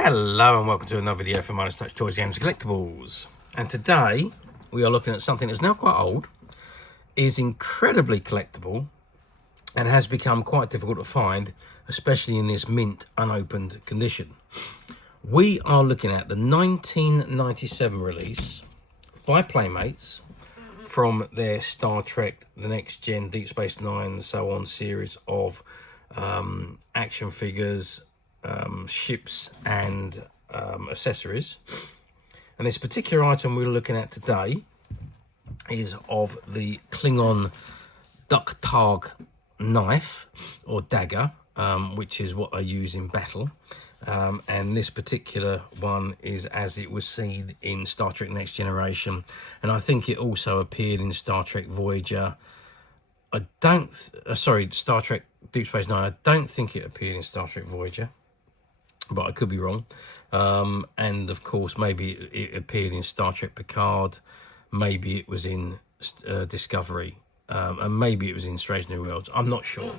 Hello and welcome to another video from Minus Touch Toys, Games and Collectibles. And today we are looking at something that's now quite old, is incredibly collectible, and has become quite difficult to find, especially in this mint unopened condition. We are looking at the 1997 release by Playmates from their Star Trek, The Next Gen, Deep Space Nine, and so on series of action figures, ships and accessories. And this particular item we're looking at today is of the Klingon Tahg knife or dagger, which is what they use in battle. And this particular one is as it was seen in Star Trek Next Generation, and I think it also appeared in Star Trek Voyager. Star Trek Deep Space Nine. I don't think it appeared in Star Trek Voyager, but I could be wrong. And of course, maybe it appeared in Star Trek Picard, maybe it was in Discovery, and maybe it was in Strange New Worlds. I'm not sure,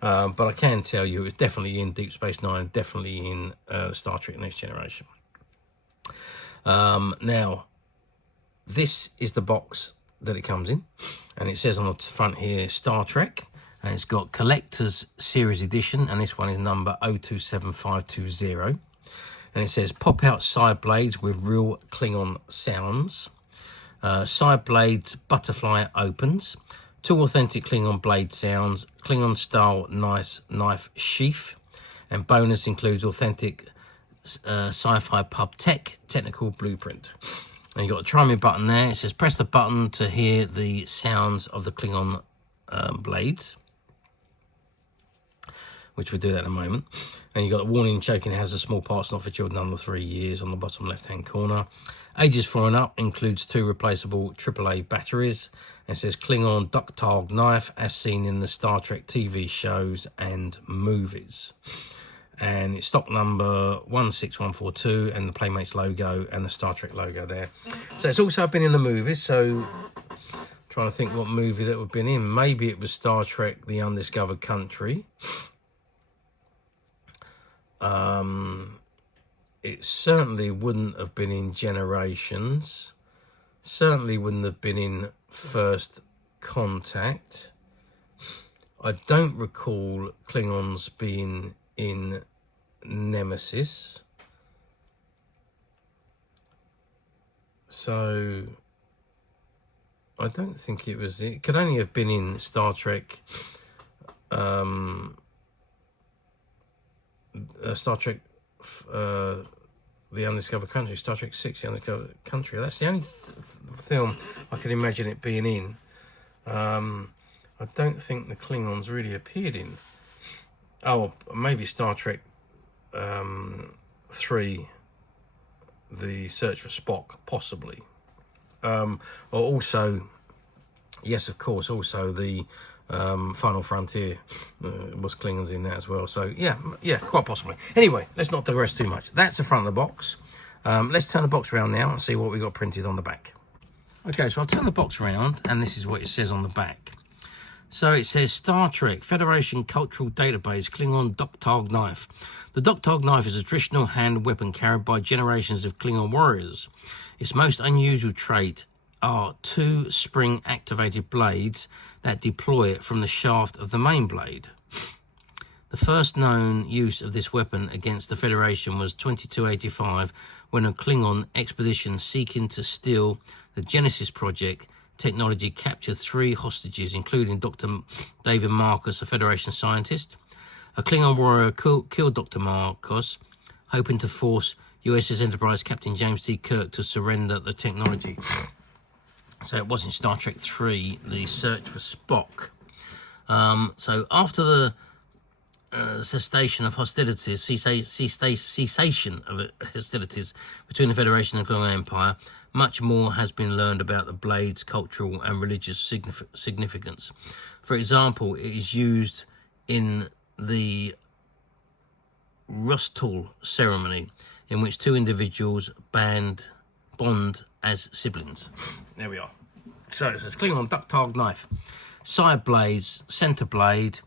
but I can tell you it was definitely in Deep Space Nine, definitely in Star Trek Next Generation. Now, this is the box that it comes in, and it says on the front here Star Trek, and it's got Collector's Series Edition, and this one is number 027520. And it says pop out side blades with real Klingon sounds, side blades butterfly opens, 2 authentic Klingon blade sounds, Klingon style Knife-Sheath, and bonus includes authentic ScipubTech Technical blueprint. And you've got a try me button there. It says press the button to hear the sounds of the Klingon blades, which we'll do that in a moment. And you've got a warning, choking hazard, small parts not for children under 3 years on the bottom left-hand corner. Ages 4 and up, includes 2 replaceable AAA batteries. And it says Klingon Tahg knife as seen in the Star Trek TV shows and movies. And it's stock number 16142 and the Playmates logo and the Star Trek logo there. So it's also been in the movies, so trying to think what movie that would have been in. Maybe it was Star Trek The Undiscovered Country. It certainly wouldn't have been in Generations. Certainly wouldn't have been in First Contact. I don't recall Klingons being in Nemesis. So I don't think it was. It could only have been in Star Trek. Star Trek, The Undiscovered Country, Star Trek 6, The Undiscovered Country. That's the only film I can imagine it being in. I don't think the Klingons really appeared in. Oh, maybe Star Trek 3, The Search for Spock, possibly. Or also, yes, of course, also the Final Frontier was Klingons in that as well. So yeah, quite possibly. Anyway, let's not digress too much. That's the front of the box. Let's turn the box around now and see what we got printed on the back. Okay, so I'll turn the box around and this is what it says on the back. So it says Star Trek Federation Cultural Database Klingon Tahg knife. The Tahg knife is a traditional hand weapon carried by generations of Klingon warriors. Its most unusual trait are 2 spring-activated blades that deploy from the shaft of the main blade. The first known use of this weapon against the Federation was 2285, when a Klingon expedition seeking to steal the Genesis Project technology captured 3 hostages, including Dr. David Marcus, a Federation scientist. A Klingon warrior killed Dr. Marcus, hoping to force USS Enterprise Captain James T. Kirk to surrender the technology. So it was in Star Trek 3, The Search for Spock. So after the cessation of hostilities between the Federation and the Klingon Empire, much more has been learned about the blade's cultural and religious significance. For example, it is used in the Rustul ceremony, in which 2 individuals bond as siblings. There we are. So it says Klingon Tahg knife, side blades, center blade,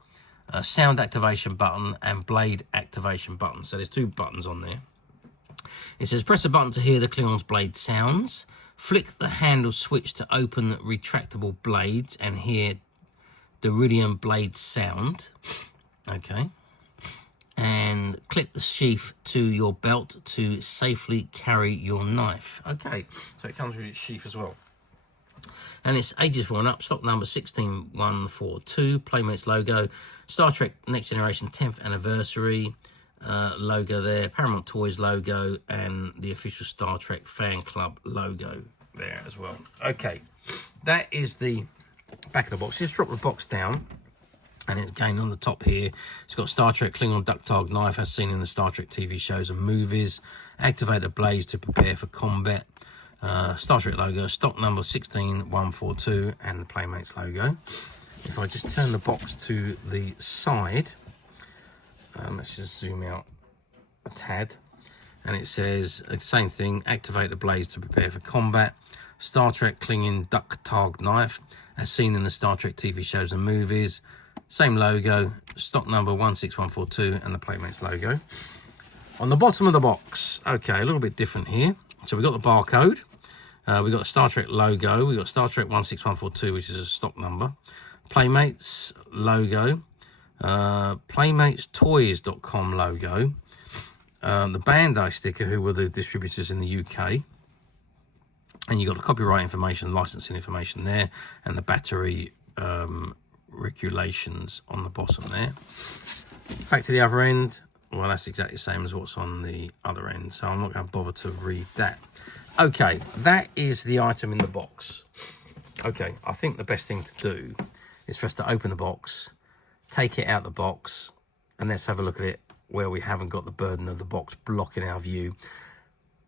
sound activation button and blade activation button. So there's 2 buttons on there. It says, press a button to hear the Klingon's blade sounds. Flick the handle switch to open retractable blades and hear the Iridium blade sound. Okay. And clip the sheath to your belt to safely carry your knife. Okay, so it comes with its sheath as well. And it's ages 4 and up, stock number 16142, Playmates logo, Star Trek Next Generation 10th anniversary logo there, Paramount Toys logo, and the official Star Trek fan club logo there as well. Okay, that is the back of the box. Just drop the box down. And it's again on the top here. It's got Star Trek Klingon Tahg knife as seen in the Star Trek TV shows and movies. Activate the blades to prepare for combat. Star Trek logo, stock number 16142, and the Playmates logo. If I just turn the box to the side, let's just zoom out a tad. And it says the same thing, activate the blades to prepare for combat. Star Trek Klingon Tahg knife as seen in the Star Trek TV shows and movies. Same logo, stock number 16142, and the Playmates logo. On the bottom of the box, okay, a little bit different here. So we've got the barcode, we've got the Star Trek logo, we've got Star Trek 16142, which is a stock number. Playmates logo, PlaymatesToys.com logo, the Bandai sticker, who were the distributors in the UK. And you've got the copyright information, licensing information there, and the battery regulations on the bottom there. Back to the other end, well, that's exactly the same as what's on the other end, so I'm not going to bother to read that. Okay, that is the item in the box. Okay, I think the best thing to do is for us to open the box, take it out the box, and let's have a look at it where we haven't got the burden of the box blocking our view.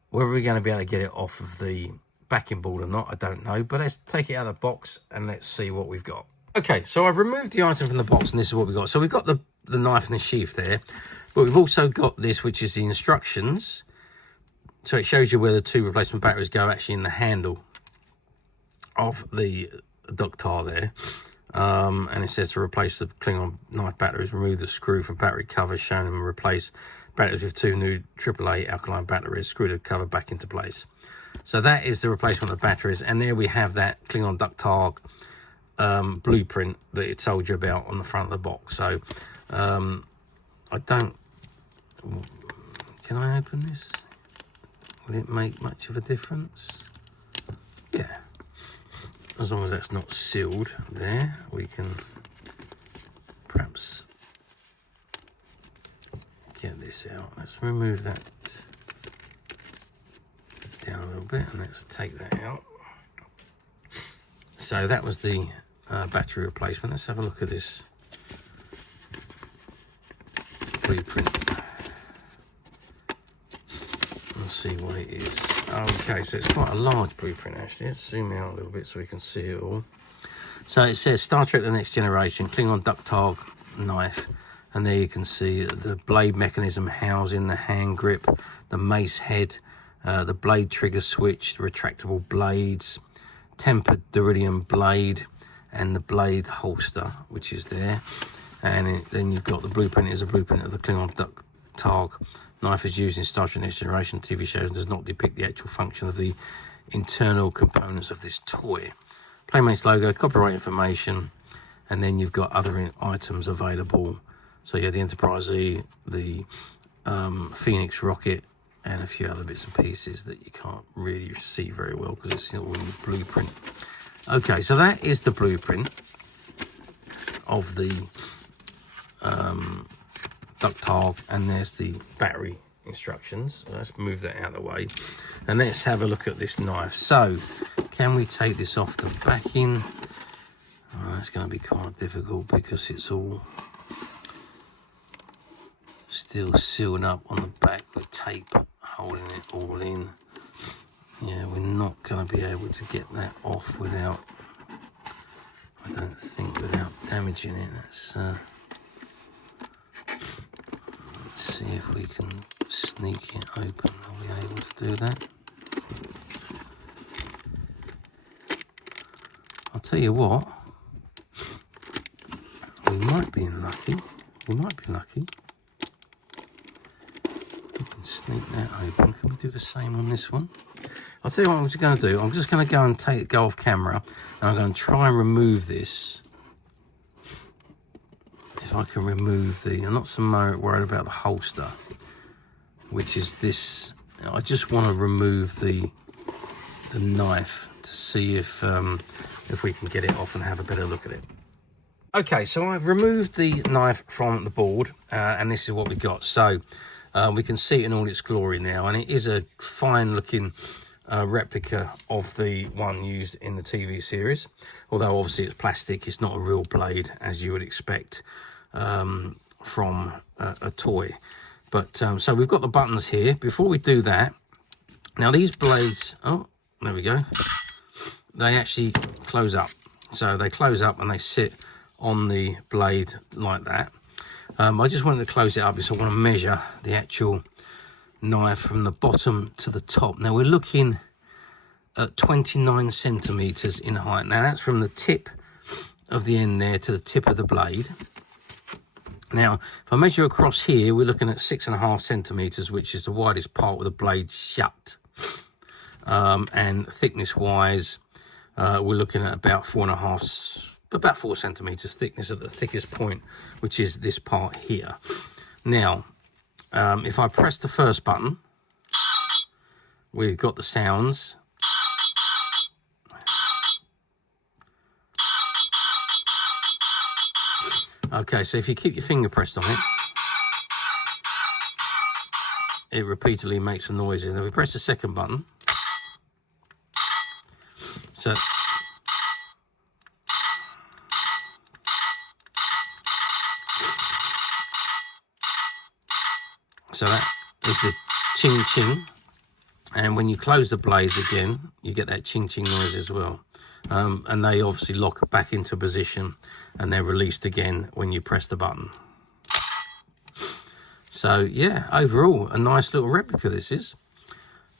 Whether we're going to be able to get it off of the backing board or not, I don't know, but let's take it out of the box and let's see what we've got. Okay, so I've removed the item from the box, and this is what we've got. So we've got the knife and the sheath there, but we've also got this, which is the instructions. So it shows you where the 2 replacement batteries go, actually in the handle of the ductile there. And it says to replace the Klingon knife batteries, remove the screw from battery cover shown and replace batteries with 2 new AAA alkaline batteries, screw the cover back into place. So that is the replacement of batteries, and there we have that Klingon Tahg blueprint that it told you about on the front of the box. So I don't, can I open this? Will it make much of a difference? Yeah, as long as that's not sealed there, we can perhaps get this out. Let's remove that down a little bit, and let's take that out. So that was the battery replacement. Let's have a look at this blueprint and see what it is. Okay, so it's quite a large blueprint actually. Let's zoom out a little bit so we can see it all. So it says Star Trek The Next Generation, Klingon Tahg knife, and there you can see the blade mechanism housing, the hand grip, the mace head, the blade trigger switch, the retractable blades, tempered iridium blade, and the blade holster, which is there. And then you've got the blueprint is a blueprint of the Klingon Tahg knife is used in Star Trek Next Generation TV shows and does not depict the actual function of the internal components of this toy. Playmates logo, copyright information, and then you've got other items available. So yeah, the Enterprise E, the Phoenix rocket, and a few other bits and pieces that you can't really see very well because it's all in the blueprint. Okay, so that is the blueprint of the Tahg, and there's the battery instructions. Let's move that out of the way, and let's have a look at this knife. So, can we take this off the backing? Oh, that's going to be quite difficult because it's all still sealed up on the back with tape holding it all in. Yeah, we're not going to be able to get that off without, I don't think, without damaging it. Let's see if we can sneak it open. Are we able to do that? I'll tell you what, we might be lucky. We might be lucky. We can can sneak that open. Can we do the same on this one? I'll tell you what I'm just going to do. I'm just going to go and go off camera, and I'm going to try and remove this. If I can remove the... I'm not so worried about the holster, which is this. I just want to remove the knife to see if we can get it off and have a better look at it. Okay, so I've removed the knife from the board, and this is what we got. So we can see it in all its glory now, and it is a fine looking replica of the one used in the TV series, although obviously it's plastic. It's not a real blade as you would expect from a toy. But so we've got the buttons here. Before we do that, now these blades, oh, there we go, they actually close up. So they close up and they sit on the blade like that. I just wanted to close it up because I want to measure the actual knife from the bottom to the top. Now we're looking at 29 centimeters in height. Now that's from the tip of the end there to the tip of the blade. Now if I measure across here, we're looking at 6.5 centimeters, which is the widest part with the blade shut. And thickness wise, we're looking at about 4 centimeters thickness at the thickest point, which is this part here. Now if I press the first button, we've got the sounds. Okay, so if you keep your finger pressed on it, it repeatedly makes the noises. Now we press the second button, so that is the ching ching, and when you close the blades again, you get that ching ching noise as well. And they obviously lock back into position, and they're released again when you press the button. So yeah, overall a nice little replica this is.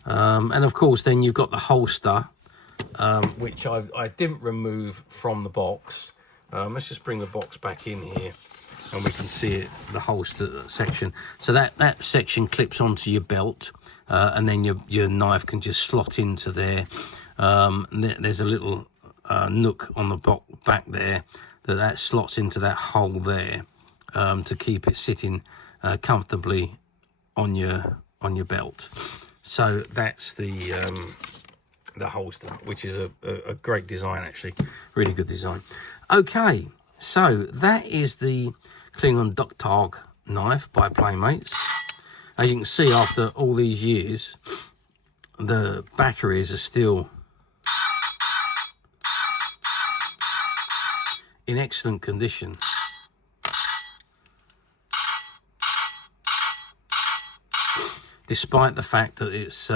And of course then you've got the holster, which I didn't remove from the box. Let's just bring the box back in here, and we can see it, the holster section. So that section clips onto your belt, and then your knife can just slot into there. There's a little nook on the back there that slots into that hole there, to keep it sitting comfortably on your belt. So that's the holster, which is a great design, actually, really good design. Okay, so that is the Klingon Tahg knife by Playmates. As you can see, after all these years, the batteries are still in excellent condition. Despite the fact that it's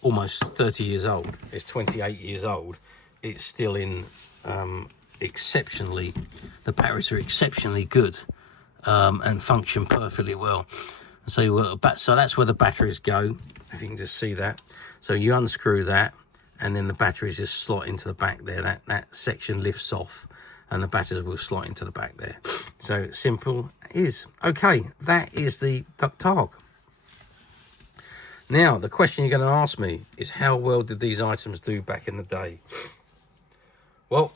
almost 30 years old, it's 28 years old, it's still in exceptionally, the batteries are exceptionally good, and function perfectly well. So that's where the batteries go, if you can just see that. So you unscrew that, and then the batteries just slot into the back there. That section lifts off, and the batteries will slot into the back there. So simple is. Okay, that is the Tahg. Now, the question you're going to ask me is, how well did these items do back in the day? Well,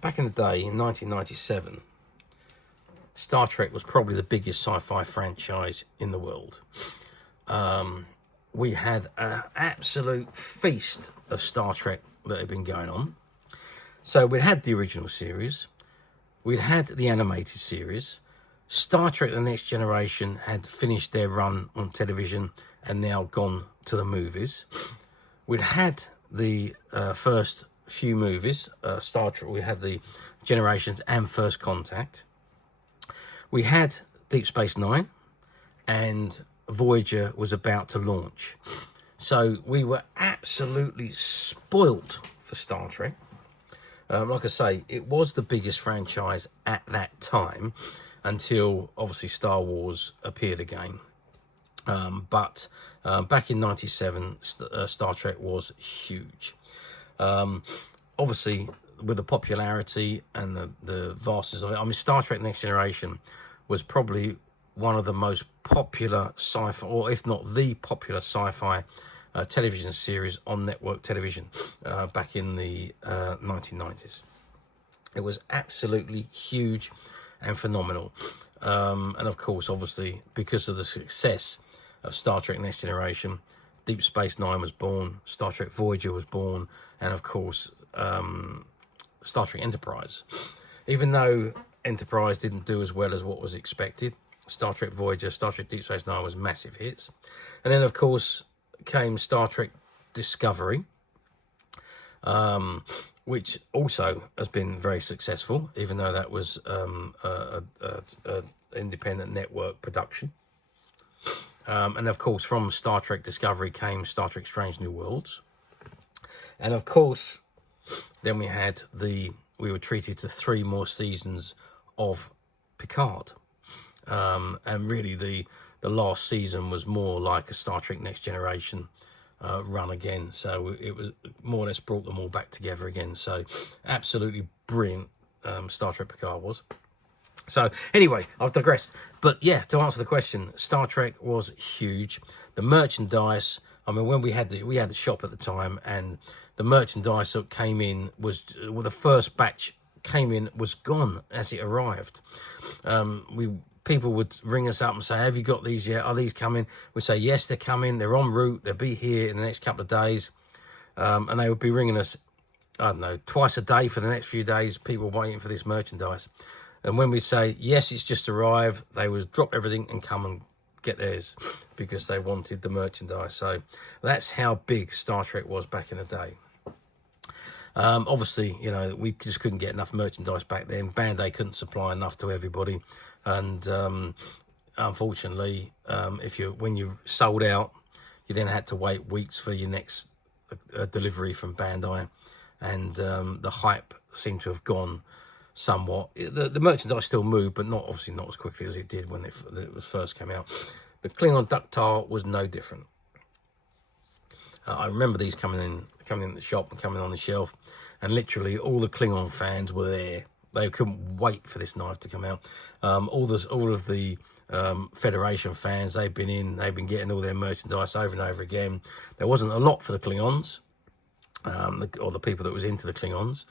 back in the day, in 1997, Star Trek was probably the biggest sci-fi franchise in the world. We had an absolute feast of Star Trek that had been going on. So we'd had the original series, we'd had the animated series, Star Trek The Next Generation had finished their run on television and now gone to the movies. We'd had the first few movies, Star Trek, we had the Generations and First Contact. We had Deep Space Nine, and Voyager was about to launch. So we were absolutely spoilt for Star Trek. Like I say, it was the biggest franchise at that time, until obviously Star Wars appeared again. But back in 97, Star Trek was huge. Obviously, with the popularity and the vastness of it, I mean, Star Trek Next Generation was probably one of the most popular sci-fi, or if not the popular sci-fi television series on network television back in the 1990s. It was absolutely huge and phenomenal. And of course, obviously, because of the success of Star Trek Next Generation, Deep Space Nine was born, Star Trek Voyager was born, and of course, Star Trek Enterprise. Even though Enterprise didn't do as well as what was expected, Star Trek Voyager, Star Trek Deep Space Nine was massive hits. And then, of course, came Star Trek Discovery, which also has been very successful, even though that was an independent network production. And of course, from Star Trek Discovery came Star Trek Strange New Worlds. And of course, then we were treated to 3 more seasons of Picard. And really the last season was more like a Star Trek Next Generation run again. So it was more or less brought them all back together again. So absolutely brilliant Star Trek Picard was. So anyway, I've digressed. But yeah, to answer the question, Star Trek was huge. The merchandise, I mean, when we had the shop at the time, and the merchandise that came in the first batch came in was gone as it arrived. People would ring us up and say, have you got these yet? Are these coming? We'd say, yes, they're coming. They're en route. They'll be here in the next couple of days. And they would be ringing us, I don't know, twice a day for the next few days, people waiting for this merchandise. And when we say, yes, it's just arrived, they would drop everything and come and get theirs because they wanted the merchandise. So that's how big Star Trek was back in the day. Obviously, you know, we just couldn't get enough merchandise back then. Band-Aid couldn't supply enough to everybody. And unfortunately, when you sold out, you then had to wait weeks for your next delivery from Bandai. And the hype seemed to have gone somewhat. The merchandise still moved, but obviously not as quickly as it did when it was first came out. The Klingon Ductile was no different. I remember these coming in the shop and coming on the shelf, and literally all the Klingon fans were there. They couldn't wait for this knife to come out. All of the Federation fans, they've been getting all their merchandise over and over again. There wasn't a lot for the Klingons, or the people that was into the Klingons.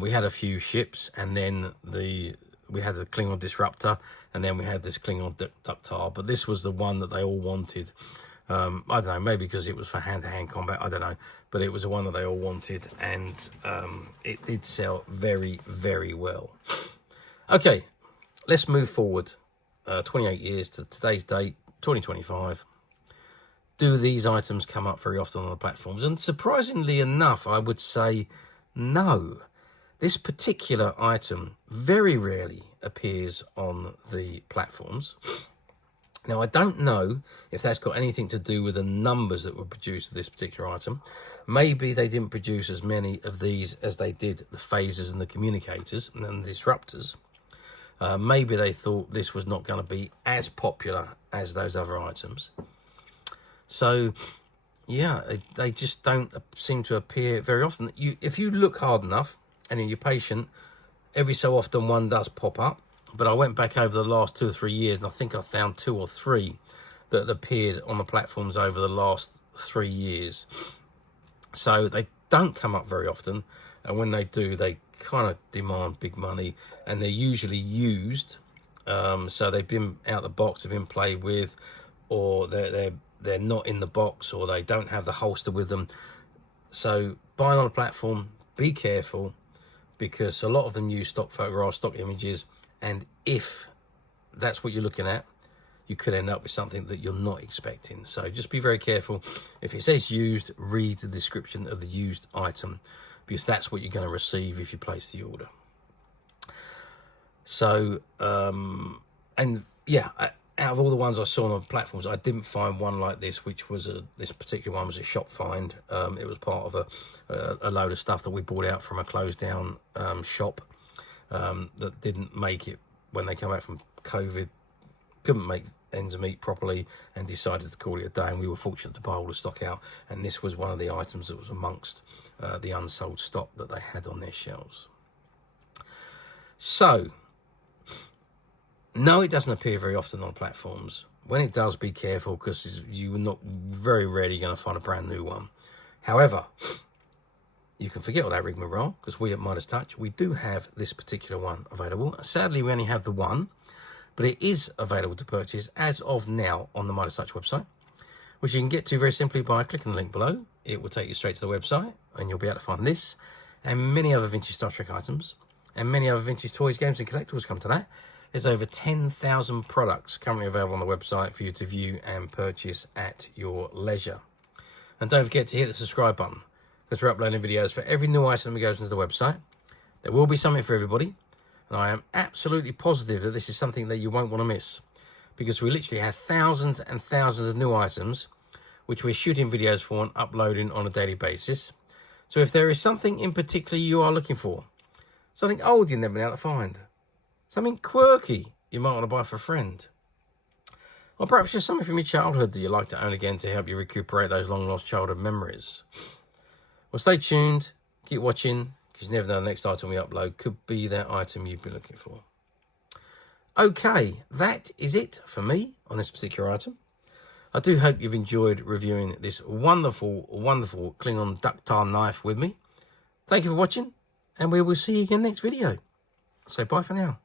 We had a few ships, and then we had the Klingon Disruptor, and then we had this Klingon Ductile. But this was the one that they all wanted. I don't know, maybe because it was for hand-to-hand combat, I don't know. But it was the one that they all wanted, and it did sell very, very well. Okay, let's move forward 28 years to today's date, 2025. Do these items come up very often on the platforms? And surprisingly enough, I would say no. This particular item very rarely appears on the platforms. Now, I don't know if that's got anything to do with the numbers that were produced of this particular item. Maybe they didn't produce as many of these as they did the phasers and the communicators and the disruptors. Maybe they thought this was not going to be as popular as those other items. So, yeah, they just don't seem to appear very often. If you look hard enough and you're patient, every so often one does pop up. But I went back over the last 2 or 3 years, and I think I found 2 or 3 that appeared on the platforms over the last 3 years. So they don't come up very often, and when they do, they kind of demand big money, and they're usually used. So they've been out the box, they've been played with, or they're not in the box, or they don't have the holster with them. So buying on a platform, be careful, because a lot of them use stock photographs, stock images. And if that's what you're looking at, you could end up with something that you're not expecting. So just be very careful. If it says used, read the description of the used item, because that's what you're going to receive if you place the order. So, and yeah, out of all the ones I saw on the platforms, I didn't find one like this, which was this particular one was a shop find. It was part of a load of stuff that we bought out from a closed down shop. That didn't make it when they came out from COVID, couldn't make ends meet properly, and decided to call it a day. And we were fortunate to buy all the stock out, and this was one of the items that was amongst the unsold stock that they had on their shelves. So No, it doesn't appear very often on platforms. When it does, be careful, because you're not very rarely going to find a brand new one. However, you can forget all that rigmarole, because we at Midas Touch, we do have this particular one available. Sadly, we only have the one, but it is available to purchase as of now on the Midas Touch website, which you can get to very simply by clicking the link below. It will take you straight to the website, and you'll be able to find this and many other vintage Star Trek items, and many other vintage toys, games, and collectibles come to that. There's over 10,000 products currently available on the website for you to view and purchase at your leisure. And don't forget to hit the subscribe button, because we're uploading videos for every new item that goes into the website. There will be something for everybody, and I am absolutely positive that this is something that you won't want to miss, because we literally have thousands and thousands of new items which we're shooting videos for and uploading on a daily basis. So if there is something in particular you are looking for, something old you've never been able to find, something quirky you might want to buy for a friend, or perhaps just something from your childhood that you'd like to own again to help you recuperate those long-lost childhood memories, well, stay tuned, keep watching, because you never know the next item we upload could be that item you've been looking for. Okay, that is it for me on this particular item. I do hope you've enjoyed reviewing this wonderful, wonderful Klingon ductile knife with me. Thank you for watching, and we will see you again next video. So bye for now.